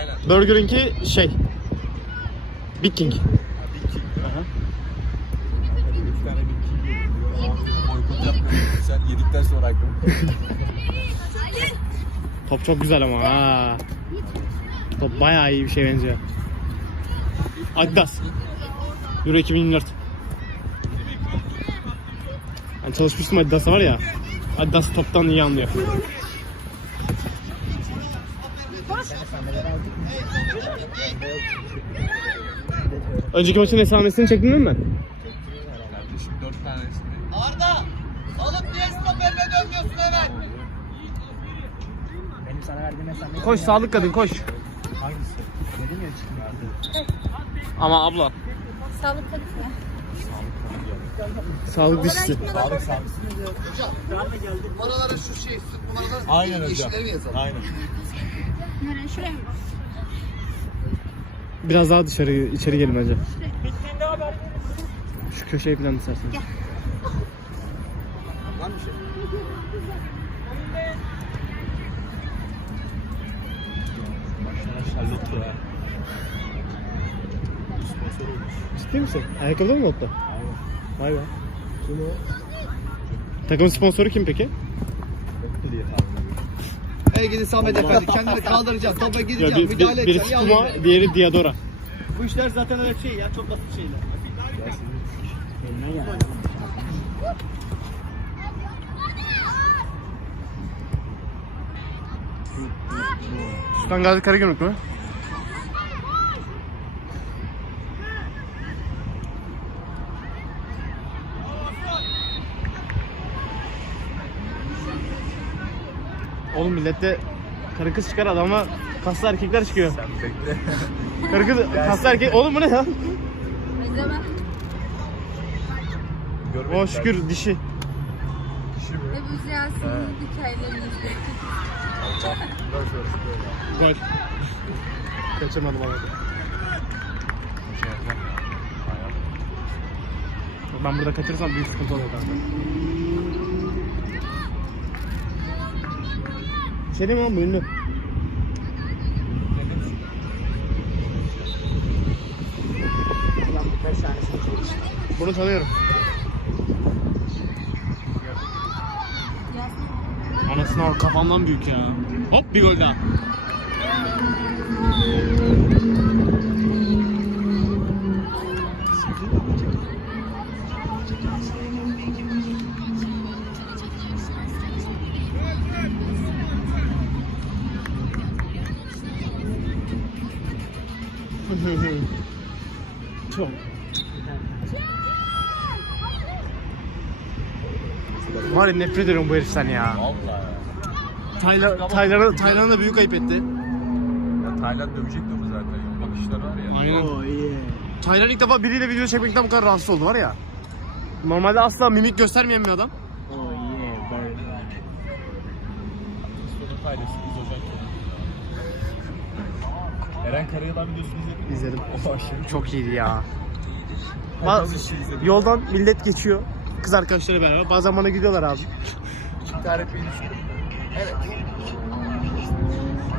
Aynen. Burger'inki şey. Big King. Big King. Aha. İki tane Big King yedim diyor. Ama boykot yapmıyorum. Sen yedikten sonra aklım. Top çok güzel ama ha. Top bayağı iyi bir şey benziyor. Adidas. Euro 2024. Ben çalışmıştım Adidas'ta var ya. Adidas toptan iyi anlıyor. Önceki maçın esamesini çektin mi? Kardeşim dört tanesini. Arda! Alıp niye stoperle dönmüyorsun hemen? Benim sana verdiğim hesabı. Koş sağlık kadın koş. Hangisi? Dedim ya çıkın. Ama abla. Sağlık kadın mı? Sağlık dişisi. Sağlık sağlık. Numaralara şu şey, numaralara Aynen hocam. yeşilleri yazalım? Aynen. Nereye? Şuraya mı? Biraz daha dışarı içeri gelin bence. Şu köşeye falan istersen. Var mı şey? Ya. Ciddi misin? Ayakkabıda mı notla? Aynen. Vay be. Kim o? Takım sponsoru kim peki? Yoktu diye tahmin ediyorum. Ey gidi Samet Efendi kendini kaldıracaksın, topa Ya gideceksin, bir, müdahale bir, biri edeceksin. Spuma, diğeri Diadora. Bu işler zaten öyle şey ya çok basit şeyler. Sultan Gazi Karagümrük mü? Millette karı kız çıkar adama kaslı erkekler çıkıyor. Sen bekle. Karı kız kaslı erkek. Oğlum bu ne ya? Oh ben. şükür dişi. Kişi mi? Bu Ziya'sının hikayelerini izledik. Allah. Böyle. Gol. Şey ya. Ayağım. Ben burada kaçırırsam büyük sıkıntı olur kanka. Diyeyim ama ünlü. Bunu tanıyorum. Anasını al kafamdan büyük ya. Hop bir gol daha. Ya nefret ediyorum bu heriften ya. Vallahi. Taylan, Taylan'a Taylan'a da büyük ayıp etti. Ya Tayland dövecekti onu zaten. Yok bakışları var ya. Aynen. Oo iyi. Taylan ilk defa biriyle video çekmekten bu kadar rahatsız oldu var ya. Normalde asla mimik göstermeyen bir adam. Oo iyi. Böyle. Sonra Tayland'sı İzojen Eren Karayalan videosunu izledin mi? İzledim. O aşırı Çok iyiydi ya. İzledim. Yoldan millet geçiyor. Kız arkadaşları beraber. Bazen bana gidiyorlar abi. İntihar etmeyi düşündüm.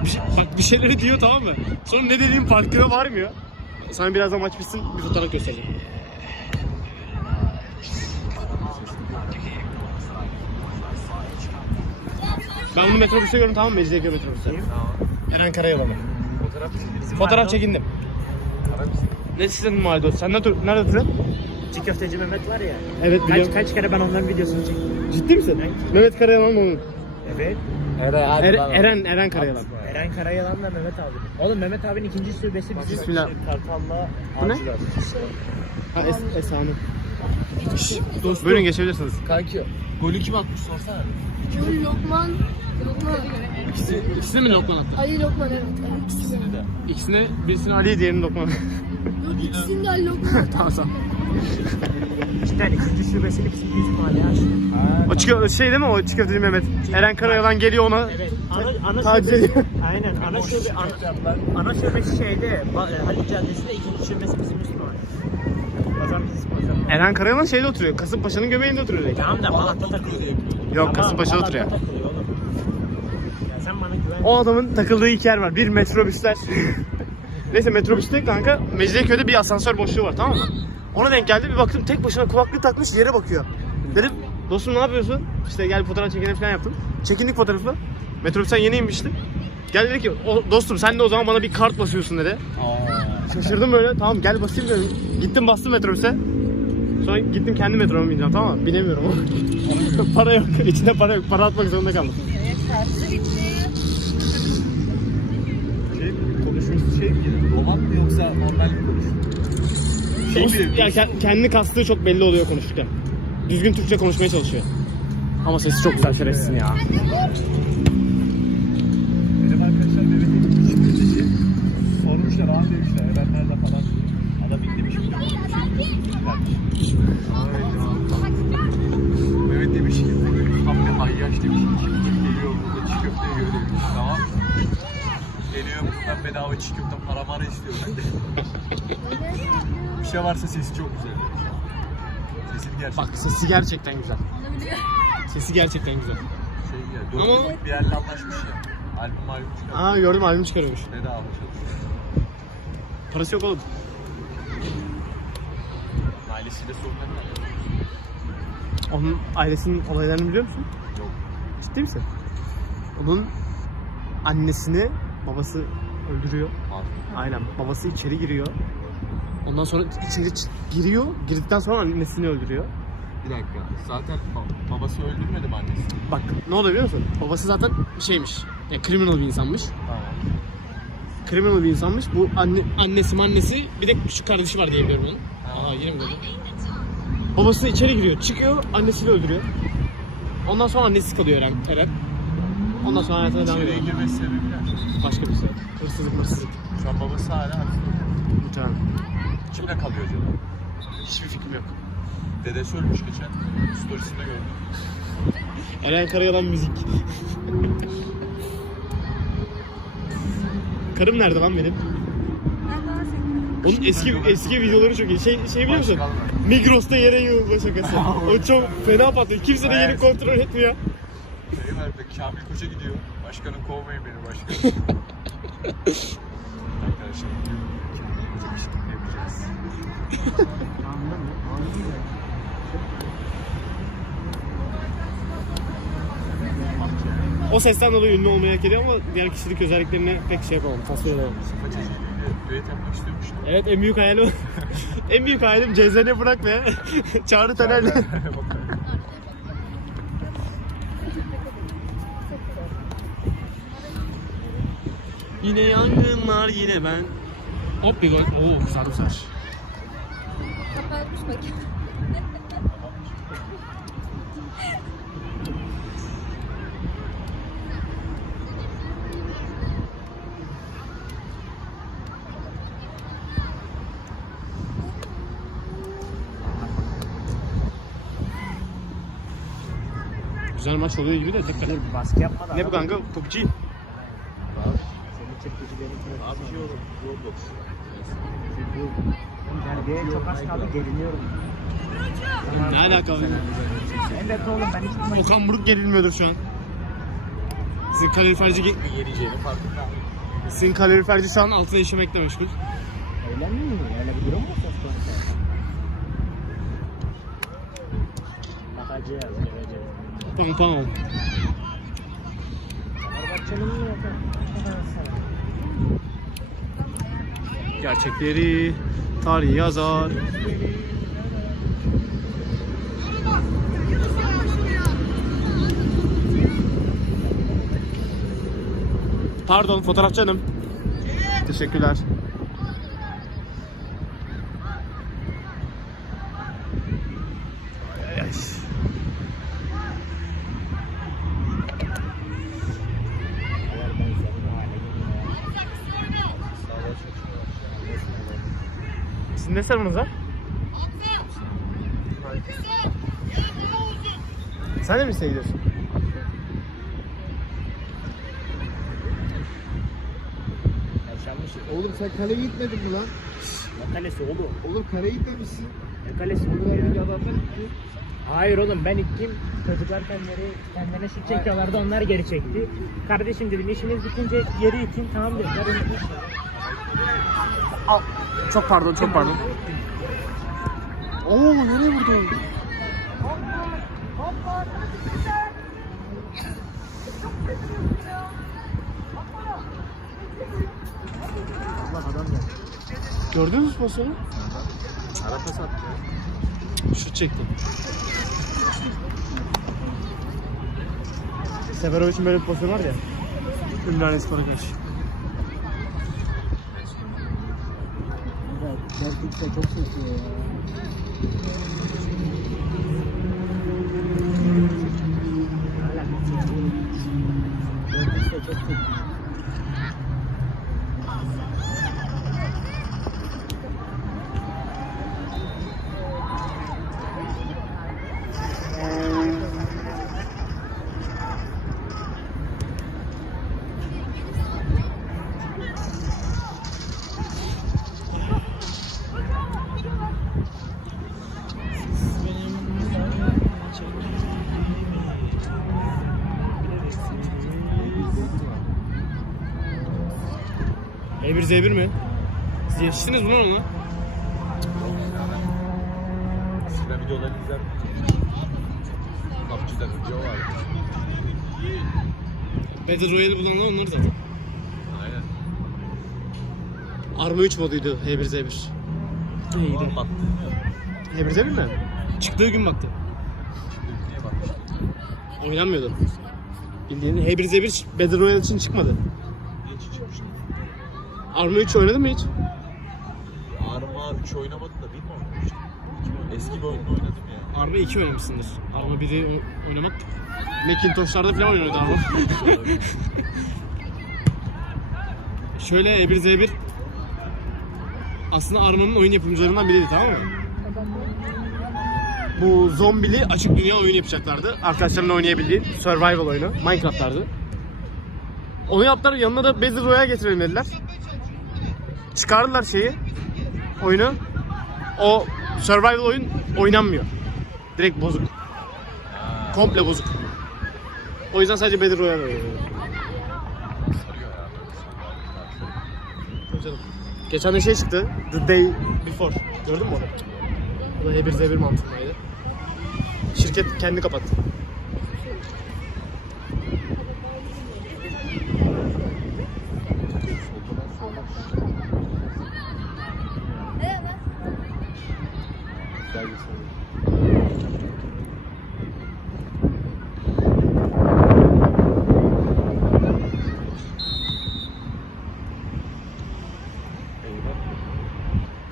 Bir şey- bak bir şeyleri diyor tamam mı? Sonra ne dediğim farkına varmıyor. Sana birazdan maç bitsin bir fotoğraf göstereceğim. Ben bunu metrobüste gördüm tamam mı? Mecidiyeköy metrobüste. Eren Karayola'da. Fotoğraf. Fotoğraf çekindim. Ne istedin mahallede? Sen ne nerede oturuyorsun? Çiğ köfteci Mehmet var ya. Evet Kaç, biliyorum. kaç kere ben onların videosunu çektim. Ciddi misin? Mehmet Karayalan onun. Evet. Eren, Er, Eren Eren Karayalan. Eren Karayalan'la Mehmet abi. Oğlum Mehmet abinin ikinci şubesi bizim Bismillah. şey, Kartal'la Bu ne? Avcılar. Ha es Esame. Buyurun geçebilirsiniz. Kanki golü kim atmış sorsana. Lokman. Lokman. İkisi, ikisini mi Lokman attı? Ali Lokman evet. İkisi de. İkisini birisini Ali diğerini Lokman. Yok ikisini de Ali Lokman. tamam tamam. Cidden ikinci şubesini bizim mahalle açtı. O şey değil mi o çiğ köfteci Mehmet? Eren Karayalan geliyor ona Evet. Ana, ana taciz şube, ediyor. aynen ana şube ana, ana şubesi şeyde Ba- e, Halil Caddesi'nde ikinci şubesi bizim üst mahalle. Pazartesi pazar. Eren Karayalan şeyde oturuyor. Kasımpaşa'nın göbeğinde oturuyor. direkt. Tamam da Balat'ta takılıyor. Yok Kasımpaşa'da oturuyor. takılıyor oğlum. Ya sen bana güven O adamın takıldığı iki yer var. Bir metrobüsler. Neyse metrobüste kanka Mecidiyeköy'de bir asansör boşluğu var tamam mı? Ona denk geldi bir baktım tek başına kulaklığı takmış yere bakıyor. Dedim dostum ne yapıyorsun? İşte gel fotoğraf çekelim falan yaptım. Çekindik fotoğrafı. Metrobüsten yeni inmiştim. Gel dedi ki o, dostum sen de o zaman bana bir kart basıyorsun dedi. Şaşırdım böyle tamam gel basayım dedim. Gittim bastım metrobüse. Sonra gittim kendi metroma bineceğim tamam mı? Binemiyorum. para yok. İçinde para yok. Para atmak zorunda kaldım. Şey, konuşması şey mi? Roman mı yoksa normal mi konuşuyor? Şey mi? ya ke- kendini kastığı çok belli oluyor konuşurken. Düzgün Türkçe konuşmaya çalışıyor. Ama sesi çok güzel şerefsizin ya. Benim arkadaşlar birisi sormuşlar abi demişler Eren nerede falan. Adam ilk demiş ki Mehmet demiş ki tam bir ayyaş demiş ki geliyor burada çiğ köfte yiyor demiş tamam. Geliyor buradan bedava çiğ köfte para mara istiyor bende. bir şey varsa sesi çok güzel. Sesini gerçekten Bak sesi gerçekten güzel. Sesi gerçekten güzel. şey yani. Ama- bir yerle anlaşmış ya. Albüm albüm çıkarmış. Aa gördüm albüm çıkarıyormuş. Bedava çalışıyor. Parası yok oğlum. Ailesiyle sorunları var. Onun ailesinin olaylarını biliyor musun? Yok. Ciddi misin? Onun annesini babası öldürüyor. Abi. Aynen. Babası içeri giriyor. Ondan sonra içeri ç- giriyor. Girdikten sonra annesini öldürüyor. Bir dakika. Zaten ba- babası öldürmedi mi annesini? Bak ne oluyor biliyor musun? Babası zaten şeymiş. Ya criminal bir insanmış. Tamam. Criminal bir insanmış. Bu anne, annesi annesi bir de küçük kardeşi var diye biliyorum onun. Aa yine mi? Babası içeri giriyor, çıkıyor, annesiyle öldürüyor. Ondan sonra annesi kalıyor Eren. Eren. Ondan sonra hayatına devam İçeriye ediyor. girmesi sebebi ne? Başka bir şey. Hırsızlık hırsızlık. Şu an babası hala hapiste. Muhtemelen. Kimle kalıyor acaba? Hiçbir fikrim yok. Dedesi ölmüş geçen. Storiesinde gördüm. Eren Karayalan müzik. Karım nerede lan benim? Onun eski eski videoları çok iyi. Şey, şey biliyor musun? Migros'ta yere yığılma şakası. o çok fena patlıyor. Kimse de yeri kontrol etmiyor. Şey var Kamil Koç'a gidiyor. Başkanım kovmayın beni başkanım. Arkadaşlar yapacağız. O sesten dolayı ünlü olmayı hak ediyor ama diğer kişilik özelliklerine pek şey yapamam. Tasvir edemem. Düet yapmak istiyormuş. Evet en büyük hayalim en büyük hayalim Cezene Burak ve Çağrı Taner'le. Yine yangınlar yine ben. Hop bir gol. Oo güzel güzel. Kapatmış bakayım. Güzel maç oluyor gibi de tekrar. Baskı yapma da. Ne bu kanka? PUBG. Benim. Abi şey olur. Roblox. Derbiye çok az kaldı geriliyorum. Ne alaka? Evet oğlum ben hiç tutmayayım. Okan Buruk gerilmiyordur şu an. Sizin kaloriferci, Bir yeneceğini farkında. sizin kaloriferci şu an altına işemekle meşgul. Öyle mi? Öyle bir durum mu söz konusu? Bakacağız, göreceğiz. Pam pam. Fenerbahçe'nin mi yok? Gerçekleri tarih yazar. Pardon fotoğrafçı hanım. Teşekkürler. Ay. Sizin ne sorunuz var? Sen de mi seviyorsun? Yaşanmış. Oğlum sen kaleye gitmedin mi lan? Ne kalesi oğlum? Oğlum kaleye gitmemişsin. Ne kalesi Burada oğlum ya? adamlar gitti. Hayır oğlum ben ittim. Çocuklar kendileri kendilerine şut çekiyorlardı onlar geri çekti. Kardeşim dedim işimiz bitince geri itin tamam dediler. Al. Çok pardon, çok pardon. Oo, nereye vurdun? Allah adam geldi. Gördünüz mü pozisyonu? Arapa sattı. Şut çekti. Seferovic'in böyle bir pozisyonu var ya. Ümraniye Spor'a karşı. Gerçekten çok sekiyor ya. Gerçekten çok sekiyor. Z1 mi? Siz yetiştiniz mi lan ona? Eskiden videoları izler. PUBG'den video var. Battle Royale bulanlar onlar zaten. Aynen. Arma 3 moduydu H1 Z1. İyiydi. Battı. H1 Z1 mi? Çıktığı gün baktı. Oynanmıyordu. Bildiğin H1 Z1 Battle Royale için çıkmadı. Arma 3 oynadın mı hiç? Arma 3 oynamadım da bilmiyorum. Eski bir oyunda oynadım ya. Arma 2 oynamışsındır. Arma 1'i oynamak Macintosh'larda falan oynuyordu Arma. Şöyle E1 Z1 aslında Arma'nın oyun yapımcılarından biriydi tamam mı? Bu zombili açık dünya oyun yapacaklardı. Arkadaşlarımla oynayabildiğin survival oyunu. Minecraft'lardı. Onu yaptılar yanına da Battle Royale getirelim dediler. Çıkardılar şeyi, oyunu. O survival oyun oynanmıyor. Direkt bozuk. Komple bozuk. O yüzden sadece Battle Royale oynuyor. Geçen de şey çıktı. The Day Before. Gördün mü onu? O da H1Z1 mantığındaydı. Şirket kendi kapattı. Güzel bir soru.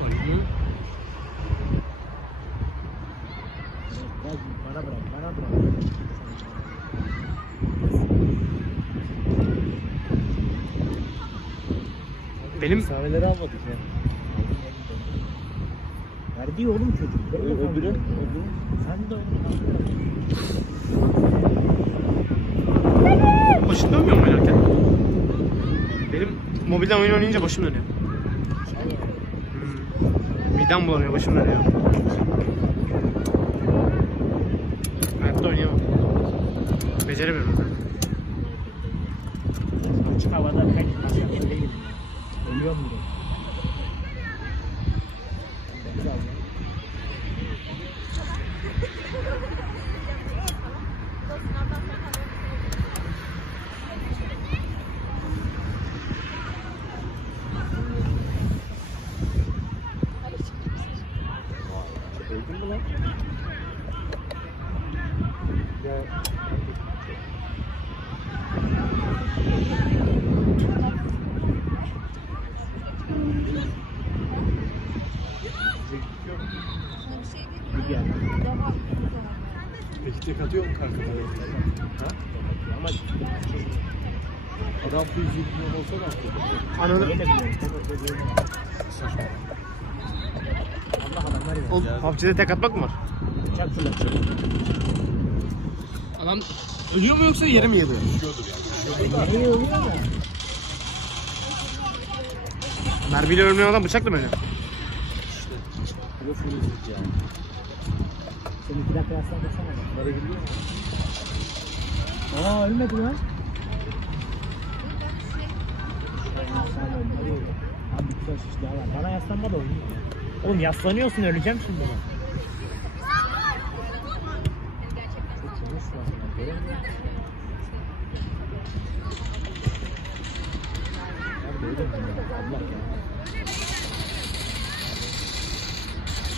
Oyunu. Bana bırak, bana bırak. Benim Sahneleri almadık ya. Verdi oğlum çocuk. Ver bakalım. Öbürü? Sen de oğlum. başım dönmüyor mu oynarken? Benim mobilden oyun oynayınca başım dönüyor. Hmm. Midem bulanıyor, başım dönüyor. Hayatta oynayamam. Beceremiyorum. Açık havada pek başarılı değilim. Ölüyor mu? Güzel. Öldün mü lan? Ya. Güzel. Peki tek atıyor mu kanka? Ha? Ama Adam bir milyon olsa da atıyor. Ananı... Saçma. Allah adamlar ya. Oğlum PUBG'de tek atmak mı var? Uçak fırlatıyor. Adam ölüyor mu yoksa yere mi yılıyor? Düşüyordur yani. Mermiyle ölmeyen adam bıçakla mı ölüyor? Bu full yani. Sen iki dakika yaslan desene. Nereye gidiyor? Aa ölmedi lan. Abi bir kişi şiş daha var. Bana yaslanma da oynuyor. Oğlum yaslanıyorsun öleceğim şimdi ben.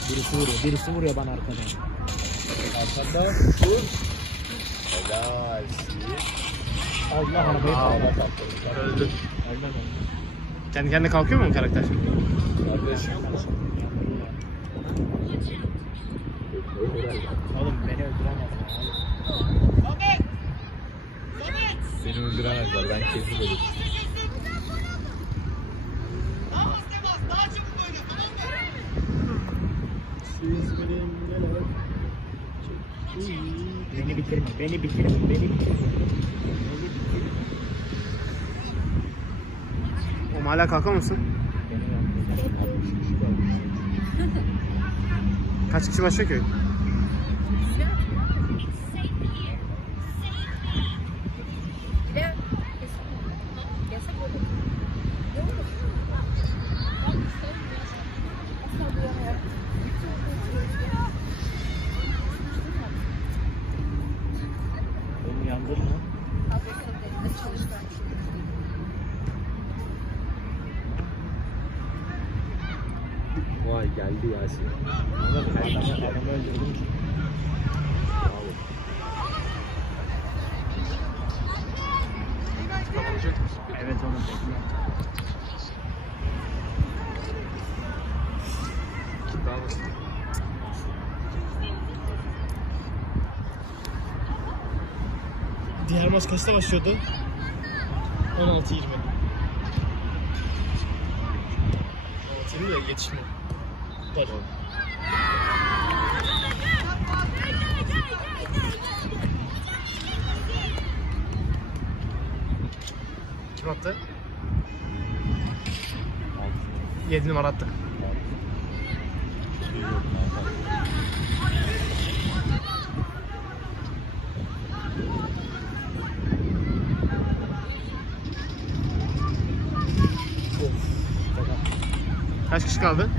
Birisi vuruyor, birisi vuruyor bana arkadan. Arkanda vur. Helal. Allah arabayı. Öldü. Ölmem ölmem. Kendi kendine kalkıyor mu karakter? Oğlum beni öldüremez! Seni öldüremezler. Ben kesin ölürüm. Daha az temas, daha çabuk oyna tamam mı? Beni bitirme, beni bitirme, beni bitirme. Oğlum hala kalkar mısın? Beni. Kaç kişi başlıyor ki? Beni yandırma. Vay geldi Yasin. Oğlum adamı, adamı öldürdüm ki. Kapanacak mısın? Evet onu bekliyorum. Daha nasıl? Maç kaçta başlıyordu? 16-20. 16-20 de yetişme. Pardon. Kim attı? 7 numara attı. Kaç kişi kaldı?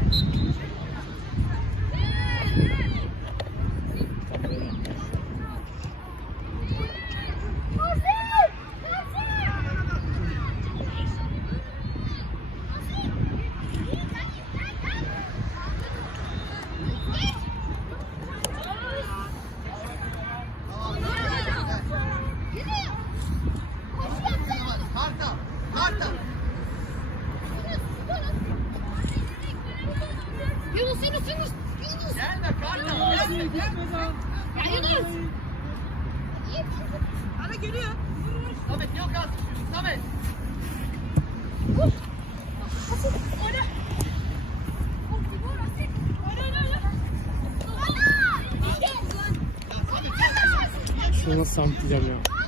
Nasıl sabitleyeceğim ya?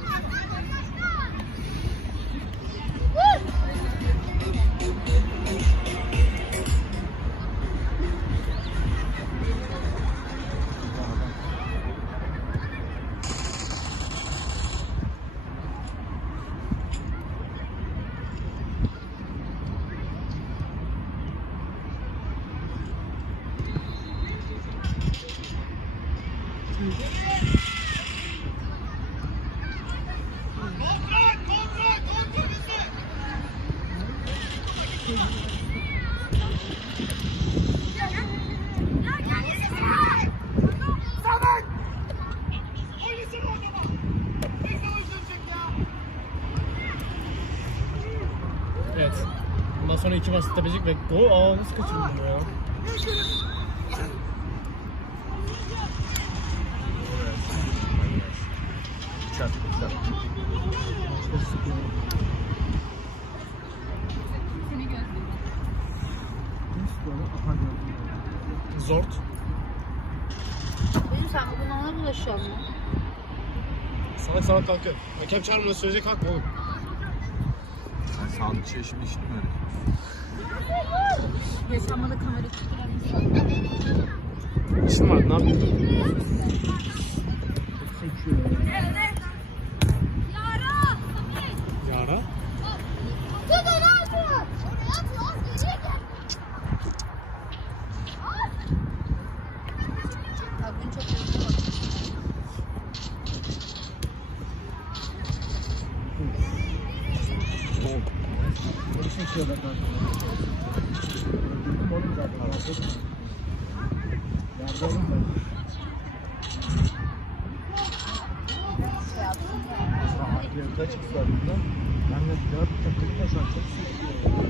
İki maç tutabilecek ve gol. Aa nasıl kaçırdım ya? Çat çat. Zort. Benim sen bugün ona bulaşıyorsun ya. Salak salak kalkıyor. Hakem çağırmadığı sürece kalkma oğlum. Sen sağlık şey şimdi işini mi öğretiyorsun? Ya sen bana kamera tutuyor İşim var ne? Yara? Ne çekiyor be kanka? Öldürdüm oğlum zaten. merak etme. Yerde oğlum ben. Aa, Yarıda çıktı ardından. Ben de dört takıldı da şu an çok sıkıyor.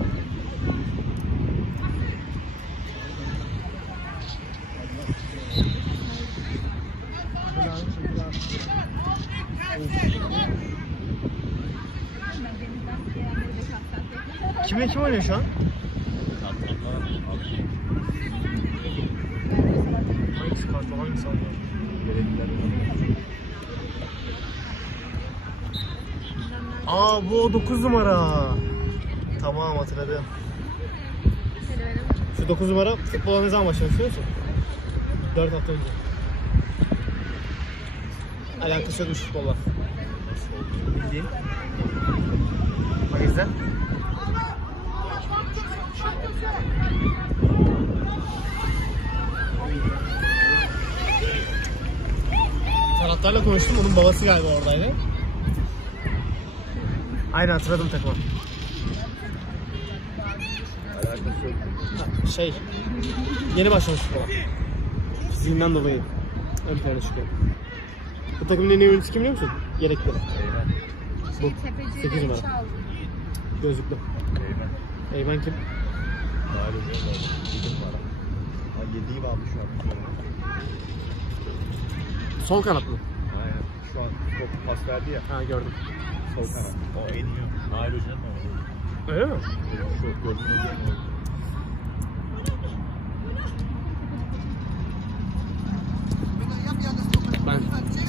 Ulan, ulan. Kimle kim oynuyor şu an? Hangisi? Aa bu o 9 numara. Tamam hatırladım. Şu 9 numara futbola ne zaman başlamış biliyor musun? 4 hafta önce. Alakası yokmuş futbolla. Bildiğin. Bak izle. Taraftarla konuştum. Onun babası galiba oradaydı. Aynen hatırladım takımı. Şey, yeni başlamış futbola. Fiziğinden dolayı ön plana çıkıyor. Bu takımın en iyi oyuncusu kim biliyor musun? Gerekli. Bu. 8 numara. Gözlüklü. Eymen kim? Yediği aldı şu an. Sol kanat mı? Aynen. Şu an top pas verdi ya. Ha gördüm. Sol kanat. O en iyi. Nail Hoca'nın o. Öyle mi? Şu gördüğün hocam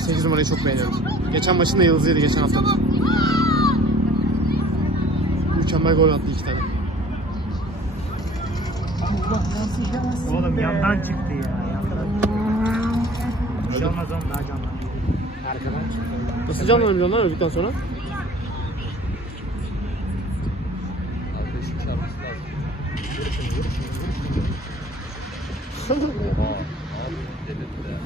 8 numarayı çok beğeniyorum. Geçen maçında Yıldız'ıydı geçen hafta. Mükemmel gol attı iki tane. Oğlum yandan çıktı ya. Yandan çıktı. Bir şey olmaz oğlum daha canlı. Arkadan çıktı. Nasıl canlanıyor lan öldükten sonra? Arkadaşın çarpması lazım delirdi ya.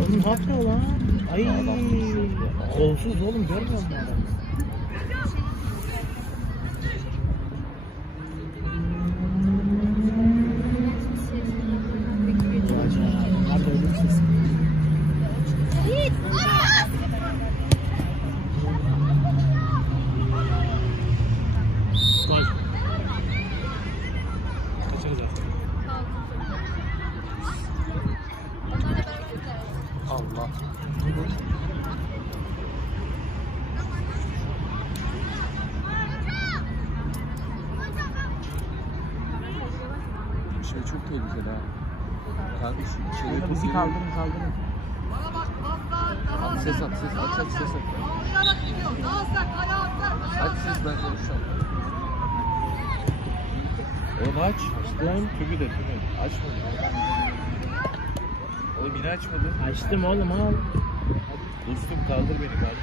Oğlum ne yapıyor lan? Ay. Kolsuz oğlum görmüyor musun adamı? Nerede öldüm işte. Gol. Kaçarız artık. Allah. Şey çok tehlikeli ha. Kanka şu şeye Bizi topu kaldırın kaldırın. Ses at ses aç aç ses at. Aç ses ben konuşacağım. Oğlum aç. Lan Tümü de tümü. Açma. Oğlum yine açmadı. açtım oğlum al. Dostum kaldır beni kaldır.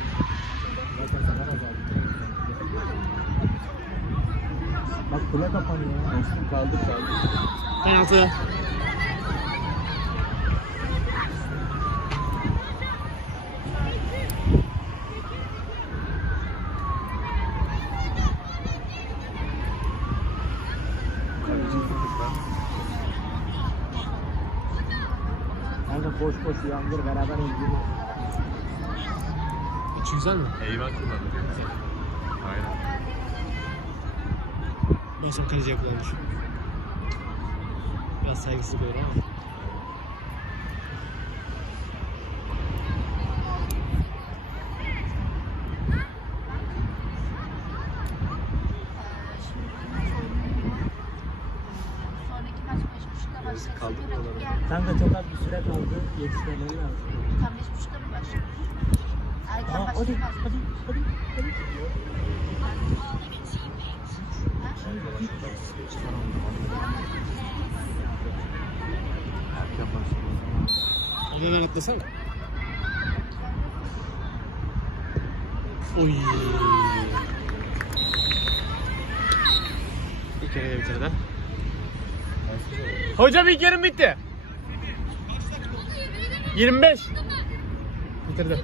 Bak kule kapanıyor. Dostum kaldır kaldır. Penaltı. Uyandır beraber öldürürüz. İçi güzel mi? Eyvah kullandı diyor. Aynen. Ben son kaleciye kullanmış. Biraz saygısızlık olur ama. Sonraki maç beş buçukta Kaldırmıyorlar. Kanka çok az bir süre kaldı. Yetişmeleri lazım. Tam beş buçukta mı başlıyor? Erken Aa, hadi, başlamaz. hadi, hadi, hadi. Başlıyor. Oradan atlasana. Oy. Bir kere de bitirdi. Hocam ilk yarım bitti. 25. Bitirdi.